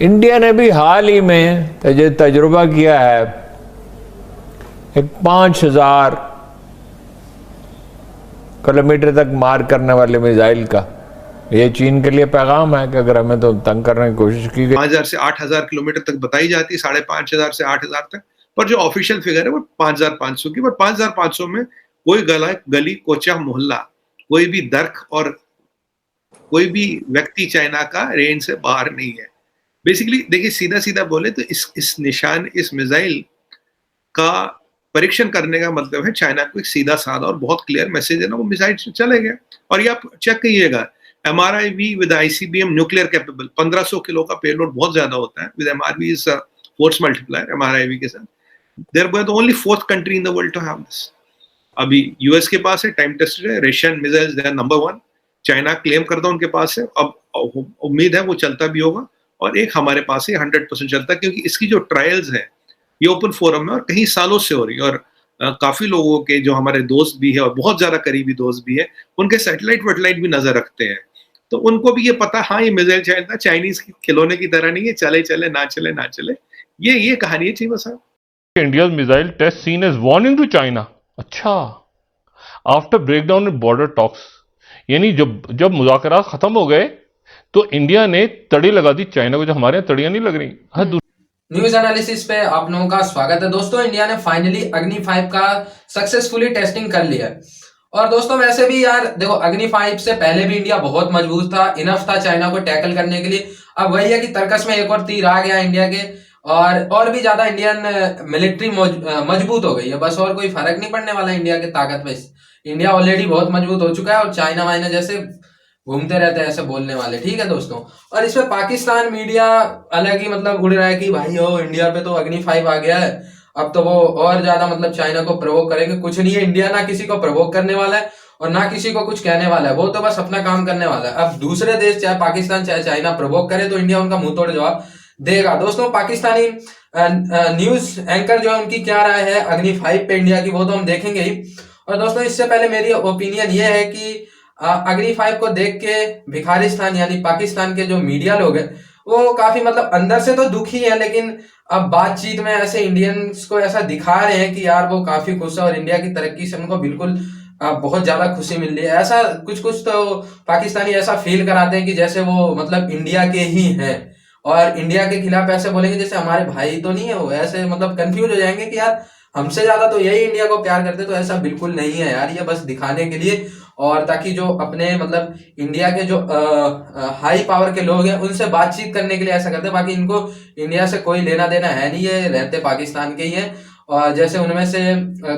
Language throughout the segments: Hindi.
इंडिया ने भी हाल ही में तजुर्बा किया है एक 5,000 किलोमीटर तक मार करने वाले मिसाइल का। ये चीन के लिए पैगाम है कि अगर हमें तो तंग करने की कोशिश की गई। 5,000 से 8,000 किलोमीटर तक बताई जाती है, 5,500 से 8,000 तक, पर जो ऑफिशियल फिगर है वो 5,500 की। पर 5,500 में कोई गली कोचा मोहल्ला, कोई भी दर्ख और कोई भी व्यक्ति चाइना का रेंज से बाहर नहीं है। बेसिकली देखिए, सीधा सीधा बोले तो इस मिसाइल का परीक्षण करने का मतलब है चाइना को एक सीधा साधा और बहुत क्लियर मैसेज है ना, वो मिसाइल चले गए। और ये आप चेक करिएगा, MRIV with ICBM nuclear capable 1,500 kilo का पेलोड बहुत ज्यादा होता है। With MRV is force multiplier MRIV के साथ। There were the only fourth country in the world to have this. अभी यूएस के पास है, टाइम टेस्टेड है। Russian missiles they are number 1। China claim करता उनके पास है, अब उम्मीद है वो चलता भी होगा। और एक हमारे पास है 100% चलता है, क्योंकि इसकी जो ट्रायल्स है ये ओपन फोरम में और कई सालों से हो रही है। और काफी लोगों के जो हमारे दोस्त भी है और बहुत ज्यादा करीबी दोस्त भी है, उनके सैटेलाइट वेटेलाइट भी नजर रखते हैं, तो उनको भी ये पता, हाँ ये मिसाइल चाइना चाइनीज खिलौने की तरह नहीं है, चले चले ना चले ना चले। ये कहानी है चीमा साहब। India's missile test seen as warning to China. अच्छा, आफ्टर ब्रेकडाउन इन बॉर्डर टॉक्स, यानी जब जब मुज़ाकरात खत्म हो गए तो इंडिया ने तड़ी लगा दी चाइना को, जो हमारे यहाँ तड़ियां नहीं लग रही। हाँ, न्यूज एनालिसिस पे आप लोगों का स्वागत है। दोस्तों, इंडिया ने फाइनली अग्नि 5 का सक्सेसफुली टेस्टिंग कर लिया है। और दोस्तों, वैसे भी यार देखो, अग्नि 5 से पहले भी इंडिया बहुत मजबूत था, इनफ था चाइना को टैकल करने के लिए। अब वही है कि तर्कस में एक और तीर आ गया इंडिया के, और भी ज्यादा इंडियन मिलिट्री मजबूत हो गई है। बस और कोई फर्क नहीं पड़ने वाला इंडिया के ताकत में। इंडिया ऑलरेडी बहुत मजबूत हो चुका है और चाइना वाइना जैसे घूमते रहते हैं ऐसे बोलने वाले। ठीक है दोस्तों, और इसमें पाकिस्तान मीडिया अलग ही मतलब उड़ रहा है कि भाई हो, इंडिया पे तो अग्नि 5 आ गया है, अब तो वो और ज्यादा मतलब चाइना को प्रवोक करेंगे। कुछ नहीं है, इंडिया ना किसी को प्रवोक करने वाला है और ना किसी को कुछ कहने वाला है, वो तो बस अपना काम करने वाला है। अब दूसरे देश चाहे पाकिस्तान चाहे चाइना प्रवोक करे तो इंडिया उनका मुंह तोड़ जवाब देगा। दोस्तों, पाकिस्तानी न्यूज एंकर जो है उनकी क्या राय है अग्नि 5 पे इंडिया की, वो तो हम देखेंगे ही। और दोस्तों, इससे पहले मेरी ओपिनियन ये है कि अग्नि 5 को देख के भिखारिस्तान यानी पाकिस्तान के जो मीडिया लोग हैं वो काफी मतलब अंदर से तो दुखी है, लेकिन अब बातचीत में ऐसे इंडियंस को ऐसा दिखा रहे हैं कि यार वो काफी खुश है और इंडिया की तरक्की से उनको बिल्कुल बहुत ज्यादा खुशी मिल रही है। ऐसा कुछ कुछ तो पाकिस्तानी ऐसा फील कराते हैं कि जैसे वो मतलब इंडिया के ही हैं और इंडिया के खिलाफ ऐसे बोलेंगे जैसे हमारे भाई तो नहीं है वो। ऐसे मतलब कंफ्यूज हो जाएंगे कि यार हमसे ज्यादा तो यही इंडिया को प्यार करते। तो ऐसा बिल्कुल नहीं है यार, ये बस दिखाने के लिए, और ताकि जो अपने मतलब इंडिया के जो हाई पावर के लोग हैं उनसे बातचीत करने के लिए ऐसा करते हैं। बाकी इनको इंडिया से कोई लेना देना है नहीं, ये रहते पाकिस्तान के ही हैं। और जैसे उनमें से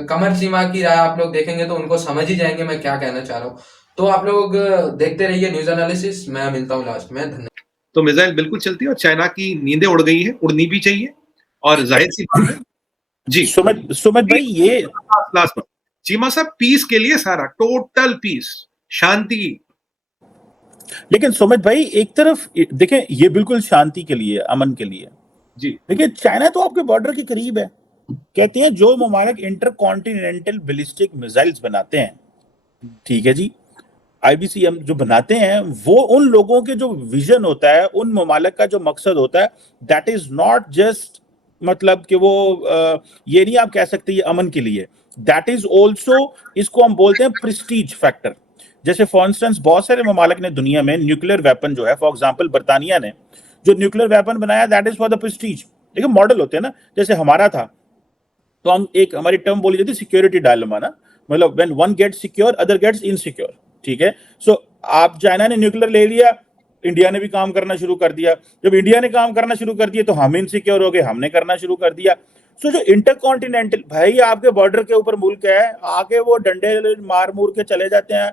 कमर सीमा की राय आप लोग देखेंगे तो उनको समझ ही जाएंगे मैं क्या कहना चाह रहा हूँ। तो आप लोग देखते रहिए न्यूज एनालिसिस, मैं मिलता हूँ लास्ट में। धन्यवाद। तो मिसाइल बिल्कुल चलती है और चाइना की नींदें उड़ गई है, उड़नी भी चाहिए। और जाहिर सी बात है जी, सुमित भाई, ये लास्ट में चीमा साहब, पीस के लिए सारा, टोटल पीस, शांति। लेकिन सुमित भाई, एक तरफ देखें, ये बिल्कुल शांति के लिए, अमन के लिए जी। देखिए, चाइना तो आपके बॉर्डर के करीब है। कहते हैं जो ममालिक इंटरकॉन्टिनेंटल बैलिस्टिक मिसाइल्स बनाते हैं, ठीक है जी, IBCM जो बनाते हैं, वो उन लोगों के जो विजन होता है, उन ममालिक का जो मकसद होता है, दैट इज नॉट जस्ट मतलब कि वो ये नहीं आप कह सकते ये अमन के लिए, दैट इज ऑल्सो, इसको हम बोलते हैं प्रेस्टीज फैक्टर। जैसे फॉर इंस्टेंस बहुत सारे ममालिक ने दुनिया में न्यूक्लियर वेपन जो है, फॉर एग्जांपल बर्तानिया ने जो न्यूक्लियर वेपन बनाया, that is for the Prestige. देखिए मॉडल होते हैं ना, जैसे हमारा था तो हम एक हमारी टर्म बोली जाती है सिक्योरिटी डायलेमा ना, मतलब when one gets secure other gets insecure. ठीक है, सो आप चाइना ने न्यूक्लियर ले लिया, इंडिया ने भी काम करना शुरू कर दिया। जब इंडिया ने काम करना शुरू कर दिया तो हम इनसिक्योर हो गए, हमने करना शुरू कर दिया। सो जो इंटरकॉन्टिनेंटल, भाई आपके बॉर्डर के ऊपर मुल्क है, आके वो डंडे मार मूर के चले जाते हैं,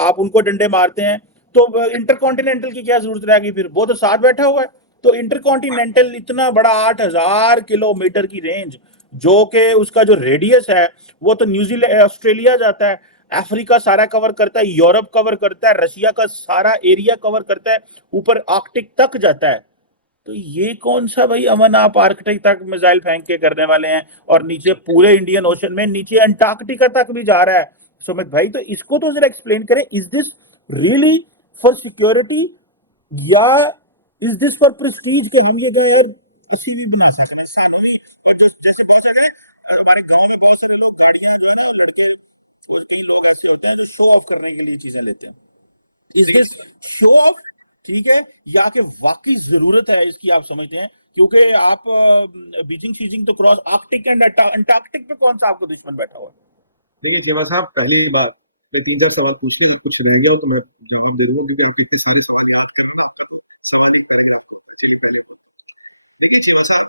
आप उनको डंडे मारते हैं, तो इंटरकॉन्टिनेंटल की क्या जरूरत रहेगी फिर, वो तो साथ बैठा हुआ है। तो इंटरकॉन्टिनेंटल इतना बड़ा 8,000 किलोमीटर की रेंज, जो कि उसका जो रेडियस है वो तो न्यूजीलैंड ऑस्ट्रेलिया जाता है, अफ्रीका सारा कवर करता है, यूरोप कवर करता है, रशिया का सारा एरिया कवर करता है, ऊपर आर्कटिक तक जाता है। तो ये कौन सा भाई अमन आप आर्कटिक तक मिसाइल फेंक के करने वाले हैं, और नीचे पूरे इंडियन ओशन में नीचे अंटार्कटिका तक भी जा रहा है। सुमित भाई, तो इसको तो जरा एक्सप्लेन करें, is this really for security या इज दिस फॉर प्रेस्टीज के हम ये गए और ऐसी भी बना सकते हैं सैलरी। और जो जैसे बहुत सारे हमारे गांव में बहुत सारे लोग गाड़ियां जो है ना लड़के और कई लोग ऐसे होते हैं जो शो ऑफ करने के लिए चीजें लेते हैं। इज दिस शो ऑफ, ठीक है, या कि वाकई जरूरत है इसकी, आप समझते हैं? क्योंकि आप बीजिंग शीजिंग तो क्रॉस आर्कटिक एंड अंटार्कटिक पे कौन सा आपको दुश्मन बैठा हुआ है? देखिए जेवा साहब, पहली बात मैं 3-4 सवाल पूछ ली, कुछ रह गया हो तो मैं जवाब दे दूंगा, क्योंकि आप इतने सारे सवाल याद कर रहे हो, आपका तो सवाल ही पैराग्राफ को चलिए पहले को। देखिए जेवा साहब,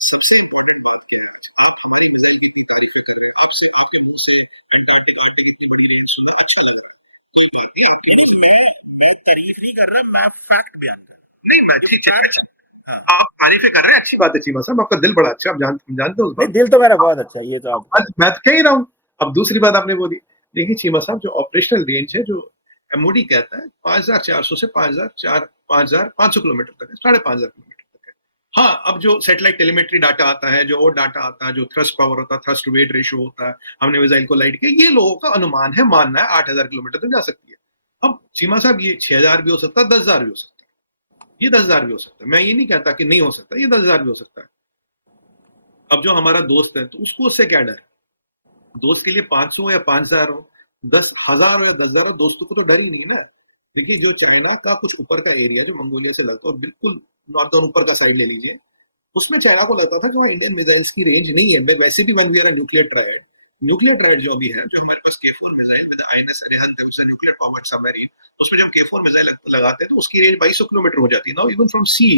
सबसे इम्पोर्टेंट बात क्या है, आप हमारी मिसाइल की इतनी तारीफें कर रहे हैं, आपसे आपके मुंह से अंटार्कटिक इतनी बड़ी रेंज सुनकर अच्छा लग रहा है, कोई बात नहीं, आप मैं तारीफ नहीं कर रहा, मैं फैक्ट बयान कर रहा हूं। नहीं मैं ठीक है, आप तारीफें कर रहे हैं, अच्छी बात है चीमा साहब, आपका दिल बड़ा अच्छा, आप जानते हो उस बात। दिल तो मेरा बहुत अच्छा है, ये तो आप मैं तो कह ही रहा हूँ। अब दूसरी बात आपने बोली, देखिए चीमा साहब, जो ऑपरेशनल रेंज है, जो एमओडी कहता है 5400 से 5500 किलोमीटर तक है, 5500 किलोमीटर तक है। हाँ, अब जो सैटेलाइट टेलीमेट्री डाटा आता है, जो और डाटा आता है, जो थ्रस्ट पावर होता है, थ्रस्ट टू वेट रेशियो होता है, हमने मिसाइल को लाइट किया, ये लोगों का अनुमान है, मानना है 8000 किलोमीटर तक जा सकती है। अब चीमा साहब, ये 6000 भी हो सकता है, 10,000 भी हो सकता है, ये 10,000 भी हो सकता है, मैं ये नहीं कहता कि नहीं हो सकता, ये 10,000 भी हो सकता है। अब जो हमारा दोस्त है, तो उसको उससे क्या डर? दोस्त के लिए 500 या 5,000 हो, 10,000 हो या 10,000 हो, दोस्तों को तो डर ही नहीं है ना। देखिए, जो चाइना का कुछ ऊपर का एरिया, जो मंगोलिया से लगता है, बिल्कुल नॉर्दर्न ऊपर का साइड ले लीजिए, उसमें चाइना को लगता था जहाँ इंडियन मिसाइल्स की रेंज नहीं है। वैसे भी when we are nuclear triad जो अभी है, जो हमारे पास K4 missile with INS Arihant nuclear powered submarine, उसमें जब K4 मिसाइल लगाते हैं तो उसकी रेंज 2200 किलोमीटर हो जाती है। Now even from sea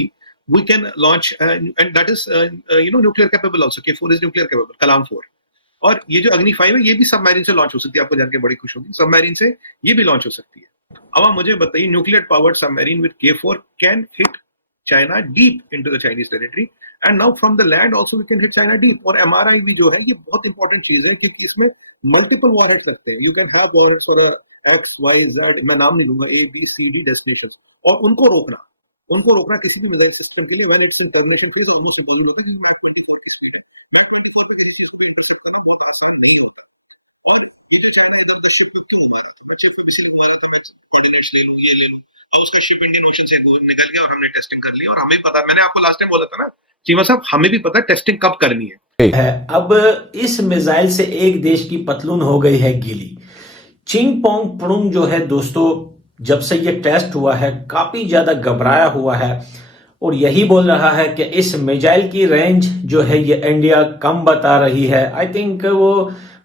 we can launch and that is nuclear capable also. K4 is nuclear capable, Kalam 4। और ये जो अग्नि 5 है, ये भी सबमरीन से लॉन्च हो सकती है, आपको जान के बड़ी खुश होगी, सबमरीन से ये भी लॉन्च हो सकती है। अब आप मुझे बताइए, nuclear powered submarine with K4 can hit China deep into the Chinese territory, and now from the land also we can hit China deep. और MRI भी जो है, ये बहुत इंपॉर्टेंट चीज है, क्योंकि इसमें मल्टीपल वॉरहेड्स लगते हैं। You can have warheads for X, Y, Z, मैं नाम नहीं लूंगा, A, B, C, D destination, और उनको रोकना किसी भी मिसाइल सिस्टम के लिए when it's in termination phase almost impossible होता है, क्योंकि मैक 24 की स्पीड है। मैक 24 पे किसी चीज को इंटरसेप्ट करना बहुत आसान नहीं होता। और ये जो चाइना इधर उधर शिप क्यों घुमा रहा था, मैं सिर्फ इसलिए घुमा रहा था, मैं कॉर्डिनेट्स ले लूं, ये ले लूं। अब उसका शिप इंडियन ओशन से निकल गया और हमने टेस्टिंग कर ली, और हमें पता, मैंने आपको लास्ट टाइम बोला था ना चीमा साहब, हमें भी पता है टेस्टिंग कब करनी है। अब इस मिसाइल से एक देश की पतलून हो गई है गीली। चिंग पोंग प्रुंग जो है दोस्तों, जब से ये टेस्ट हुआ है काफी ज्यादा घबराया हुआ है और यही बोल रहा है कि इस मिसाइल की रेंज जो है ये इंडिया कम बता रही है। आई थिंक वो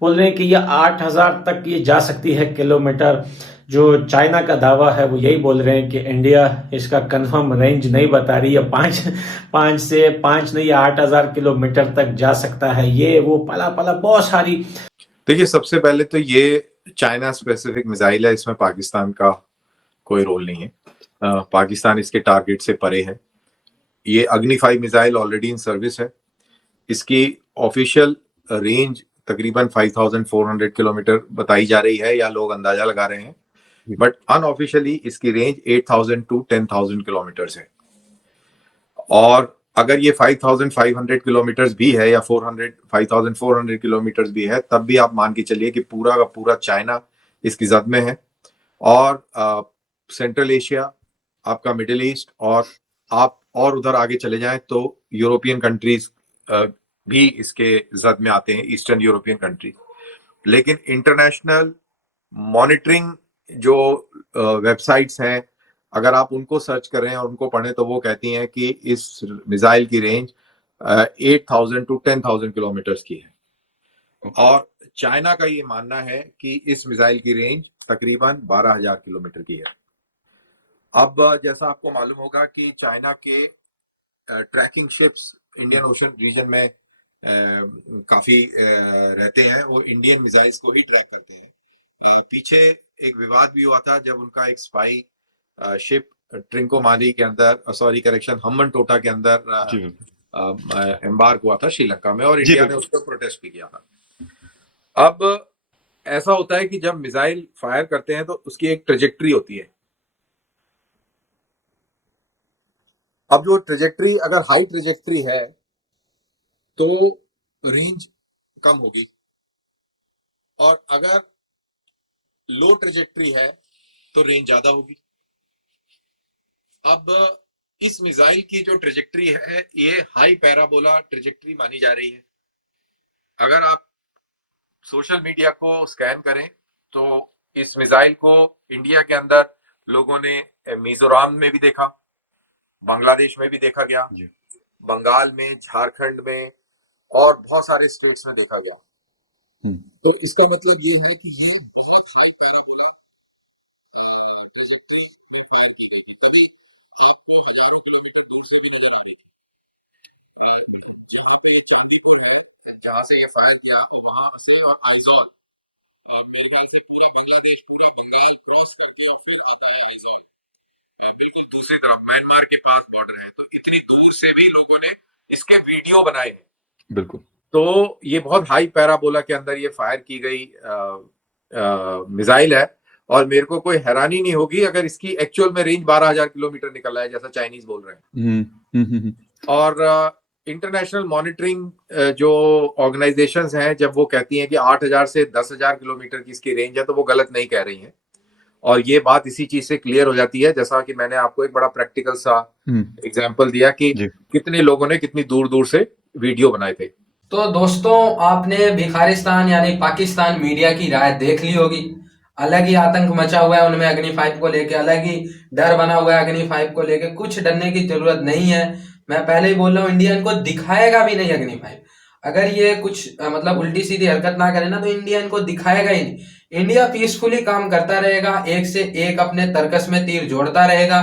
बोल रहे हैं कि ये 8,000 तक ये जा सकती है किलोमीटर। जो चाइना का दावा है वो यही बोल रहे हैं कि इंडिया इसका कंफर्म रेंज नहीं बता रही है, 5 नहीं 8,000 किलोमीटर तक जा सकता है। ये वो पला बहुत सारी। देखिए, सबसे पहले तो ये चाइना स्पेसिफिक मिसाइल है, इसमें पाकिस्तान का कोई रोल नहीं है। पाकिस्तान इसके टारगेट से परे है। ये अग्नि 5 मिसाइल ऑलरेडी इन सर्विस है। इसकी ऑफिशियल रेंज तकरीबन 5,400 किलोमीटर बताई जा रही है, या लोग अंदाजा लगा रहे हैं, बट अनऑफिशियली इसकी रेंज 8,000 टू 10,000 किलोमीटर है। और अगर ये 5,500 किलोमीटर भी है या 5,400 किलोमीटर भी है, तब भी आप मान के चलिए कि पूरा का पूरा चाइना इसकी जद में है। और सेंट्रल एशिया, आपका मिडिल ईस्ट, और आप और उधर आगे चले जाएं तो यूरोपियन कंट्रीज भी इसके जद में आते हैं, ईस्टर्न यूरोपियन कंट्रीज। लेकिन इंटरनेशनल मॉनिटरिंग जो वेबसाइट्स हैं, अगर आप उनको सर्च करें और उनको पढ़ें तो वो कहती हैं कि इस मिसाइल की रेंज 8,000 टू 10,000 किलोमीटर की है। और चाइना का ये मानना है कि इस मिसाइल की रेंज तकरीबन 12,000 किलोमीटर की है। अब जैसा आपको मालूम होगा कि चाइना के tracking ships Indian Ocean region में काफी रहते हैं, वो इंडियन मिसाइल्स को ही ट्रैक करते हैं। पीछे एक विवाद भी हुआ था जब उनका एक स्पाई शिप ट्रिंकोमाली के अंदर, सॉरी करेक्शन, हम्बन टोटा के अंदर एम्बार्क हुआ था श्रीलंका में, और इंडिया ने उस पर प्रोटेस्ट भी किया था। अब ऐसा होता है कि जब मिसाइल फायर करते हैं तो उसकी एक ट्रेजेक्ट्री होती है। अब जो ट्रेजेक्ट्री, अगर हाई ट्रेजेक्ट्री है तो रेंज कम होगी, और अगर लो ट्रेजेक्ट्री है तो रेंज ज्यादा होगी। अब इस मिसाइल की जो ट्रेजेक्ट्री है ये हाई पैराबोला ट्रेजेक्ट्री मानी जा रही है। अगर आप सोशल मीडिया को स्कैन करें तो इस मिसाइल को इंडिया के अंदर लोगों ने मिजोरम में भी देखा, बांग्लादेश में भी देखा गया, बंगाल में, झारखंड में और बहुत सारे स्टेट्स में देखा गया। तो इसका मतलब ये है कि ये बहुत हाई पैराबोला ट्रेजेक्ट्री में फायर की गई थी, तभी आपको हजारों किलोमीटर दूर से भी नजर आ रही थी। जहाँ पे चांदीपुर है, जहाँ से ये फायर किया, वहां से और आइजॉल, और मेरे ख्याल से पूरा बांग्लादेश, पूरा बंगाल क्रॉस करके और फिर आता है आइजॉल, बिल्कुल दूसरी तरफ म्यांमार के पास बॉर्डर है। तो इतनी दूर से भी लोगों ने इसके वीडियो बनाए। बिल्कुल। तो ये बहुत हाई पैराबोला के अंदर ये फायर की गई मिसाइल है, और मेरे को कोई हैरानी नहीं होगी अगर इसकी एक्चुअल में रेंज 12,000 किलोमीटर निकल है, जैसा चाइनीज बोल रहे हैं। और इंटरनेशनल मॉनिटरिंग जो ऑर्गेनाइजेशंस हैं, जब वो कहती हैं कि 8,000 से 10,000 किलोमीटर की इसकी रेंज है, तो वो गलत नहीं कह रही हैं। और ये बात इसी चीज से क्लियर हो जाती है, जैसा कि मैंने आपको एक बड़ा प्रैक्टिकल सा एग्जांपल दिया कि कितने लोगों ने कितनी दूर दूर से वीडियो बनाए थे। तो दोस्तों, आपने भिखारिस्तान यानी पाकिस्तान मीडिया की राय देख ली होगी। अलग ही आतंक मचा हुआ है उनमें अग्नि 5 को लेके, अलग ही डर बना हुआ है अग्नि 5 को लेके। कुछ डरने की जरूरत नहीं है, मैं पहले ही बोल रहा हूँ, इंडिया इनको दिखाएगा भी नहीं अग्नि 5। अगर ये कुछ मतलब उल्टी सीधी हरकत ना करे ना, तो इंडिया इनको दिखाएगा ही नहीं। इंडिया पीसफुली काम करता रहेगा, एक से एक अपने तर्कस में तीर जोड़ता रहेगा,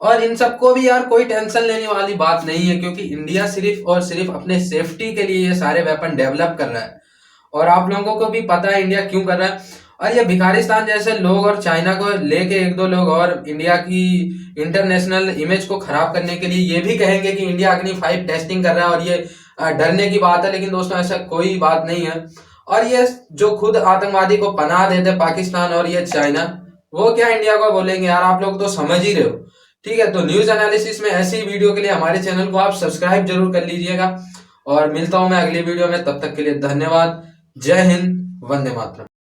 और इन सबको भी यार कोई टेंशन लेने वाली बात नहीं है, क्योंकि इंडिया सिर्फ और सिर्फ अपने सेफ्टी के लिए ये सारे वेपन डेवलप कर रहा है। और आप लोगों को भी पता है इंडिया क्यों कर रहा है। और ये भिखारिस्तान जैसे लोग और चाइना को लेके एक दो लोग और इंडिया की इंटरनेशनल इमेज को खराब करने के लिए ये भी कहेंगे कि इंडिया अग्नि 5 टेस्टिंग कर रहा है और ये डरने की बात है। लेकिन दोस्तों, ऐसा कोई बात नहीं है। और ये जो खुद आतंकवादी को पनाह देते पाकिस्तान और ये चाइना, वो क्या इंडिया को बोलेंगे यार? आप लोग तो समझ ही रहे हो। ठीक है, तो न्यूज एनालिसिस में ऐसी वीडियो के लिए हमारे चैनल को आप सब्सक्राइब जरूर कर लीजिएगा। और मिलता हूं मैं अगली वीडियो में, तब तक के लिए धन्यवाद। जय हिंद, वंदे मातरम।